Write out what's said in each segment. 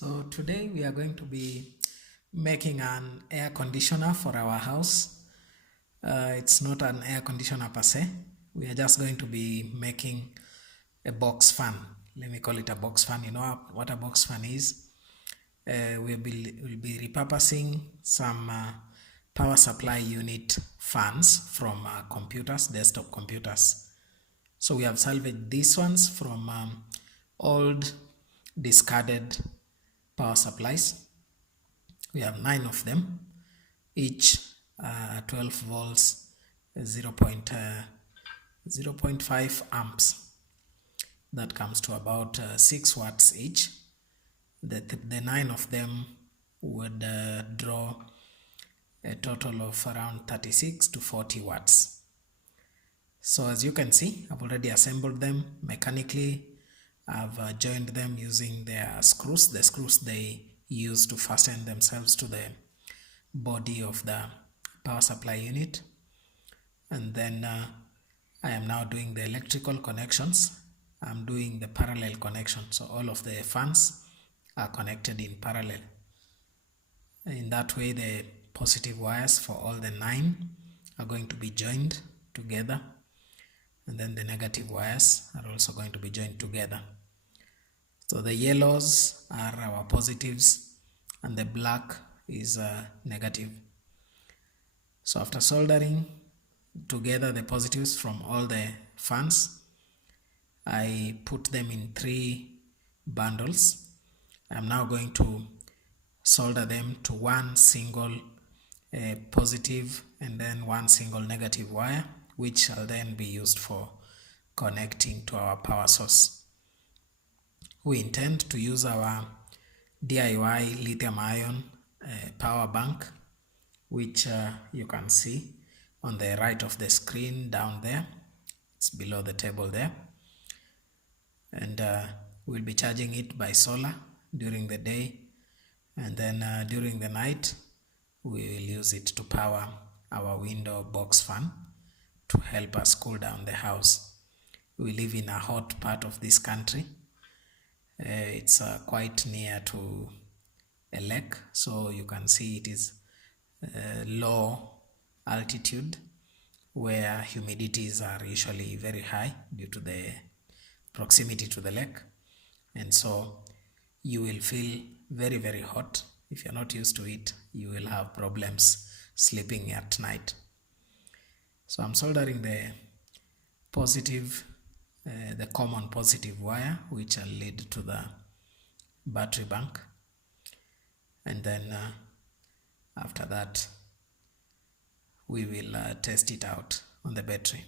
So today we are going to be making an air conditioner for our house. It's not an air conditioner per se. We are just going to be making a box fan. Let me call it a box fan. You know what a box fan is? We'll be repurposing some power supply unit fans from computers, desktop computers. So we have salvaged these ones from old discarded power supplies. We have 9 of them, each 12 volts, 0.5 amps. That comes to about 6 watts each. The 9 of them would draw a total of around 36 to 40 watts. So as you can see, I've already assembled them mechanically. I've joined them using their screws, the screws they use to fasten themselves to the body of the power supply unit. And then I am now doing the electrical connections. I'm doing the parallel connection, so all of the fans are connected in parallel. In that way, the positive wires for all the 9 are going to be joined together, and then the negative wires are also going to be joined together. So the yellows are our positives and the black is negative. So after soldering together the positives from all the fans, I put them in 3 bundles. I'm now going to solder them to one single positive and then one single negative wire, which shall then be used for connecting to our power source. We intend to use our DIY lithium ion power bank, which you can see on the right of the screen down there. It's below the table there. And we'll be charging it by solar during the day, and then during the night we will use it to power our window box fan to help us cool down the house. We live in a hot part of this country. It's quite near to a lake, so you can see it is low altitude where humidities are usually very high due to the proximity to the lake, and so you will feel very hot. If you're not used to it, you will have problems sleeping at night. So I'm soldering the positive, the common positive wire, which will lead to the battery bank, and then after that we will test it out on the battery.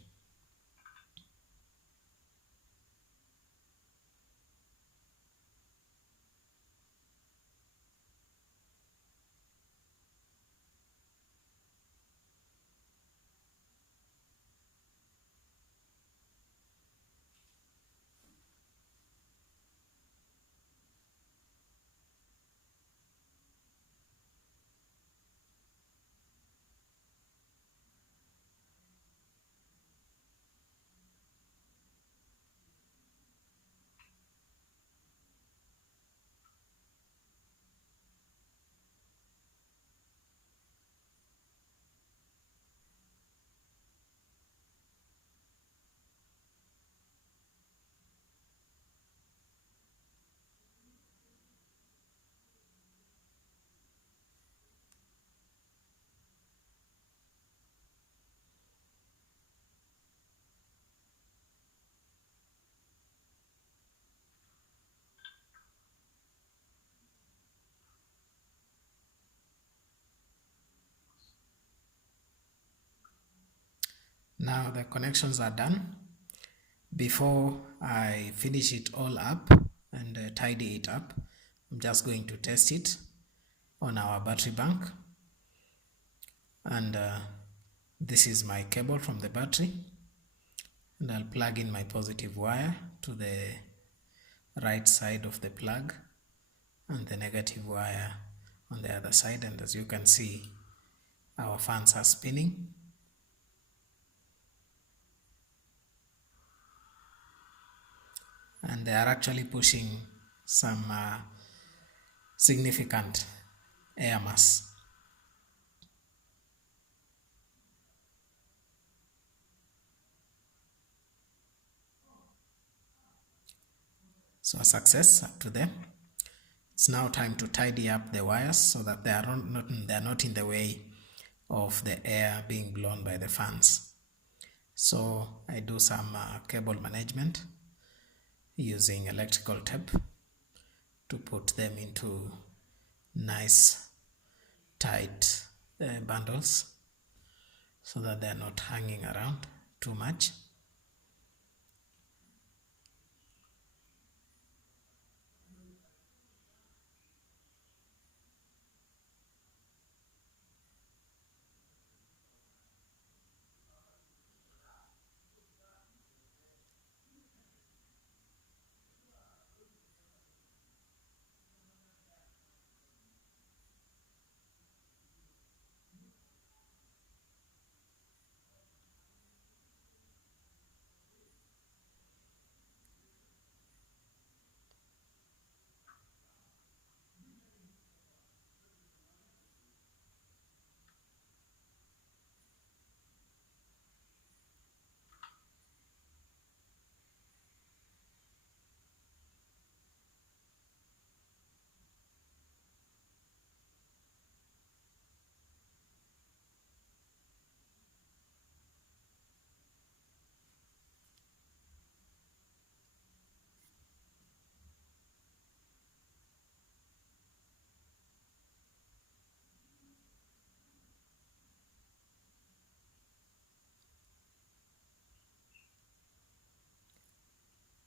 Now the connections are done. Before I finish it all up and tidy it up, I'm just going to test it on our battery bank. And this is my cable from the battery, and I'll plug in my positive wire to the right side of the plug and the negative wire on the other side, and as you can see, our fans are spinning. And they are actually pushing some significant air mass. So a success up to them. It's now time to tidy up the wires so that they are not in the way of the air being blown by the fans. So I do some cable management using electrical tape to put them into nice tight bundles so that they are not hanging around too much.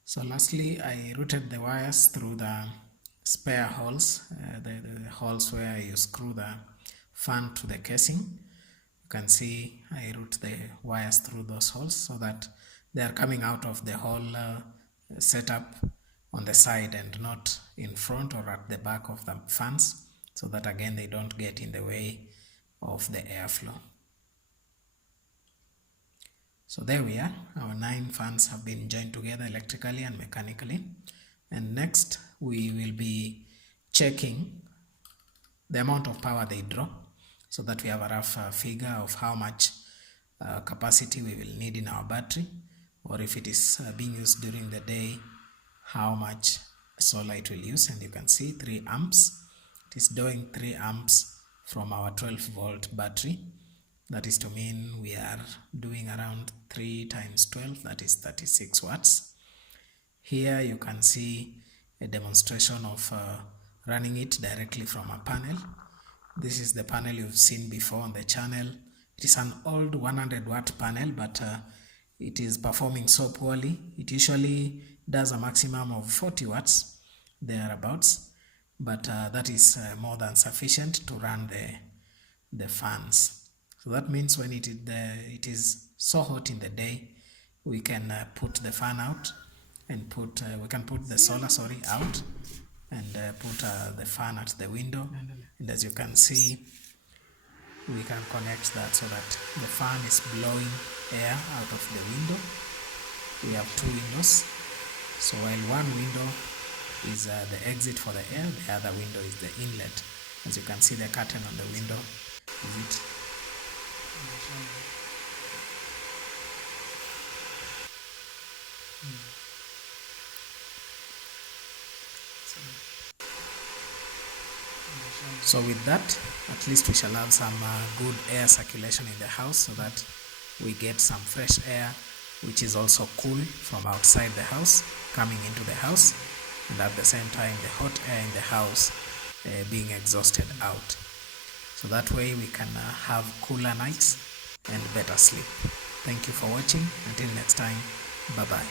So lastly, I routed the wires through the spare holes, the holes where you screw the fan to the casing. You can see I route the wires through those holes so that they are coming out of the whole setup on the side and not in front or at the back of the fans, so that again they don't get in the way of the airflow. So there we are, our 9 fans have been joined together electrically and mechanically. And next we will be checking the amount of power they draw so that we have a rough figure of how much capacity we will need in our battery, or if it is being used during the day, how much solar it will use. And you can see 3 amps. It is drawing 3 amps from our 12-volt battery. That is to mean we are doing around 3 times 12, that is 36 watts. Here you can see a demonstration of running it directly from a panel. This is the panel you've seen before on the channel. It is an old 100-watt panel, but it is performing so poorly. It usually does a maximum of 40 watts, thereabouts, but that is more than sufficient to run the fans. So that means when it is so hot in the day, we can put the fan out and we can put the solar out and put the fan at the window. And as you can see, we can connect that so that the fan is blowing air out of the window. We have 2 windows. So while one window is the exit for the air, the other window is the inlet. As you can see, the curtain on the window is it. So with that, at least we shall have some good air circulation in the house so that we get some fresh air, which is also cool from outside the house coming into the house, and at the same time the hot air in the house being exhausted out. So that way we can have cooler nights and better sleep. Thank you for watching. Until next time, bye-bye.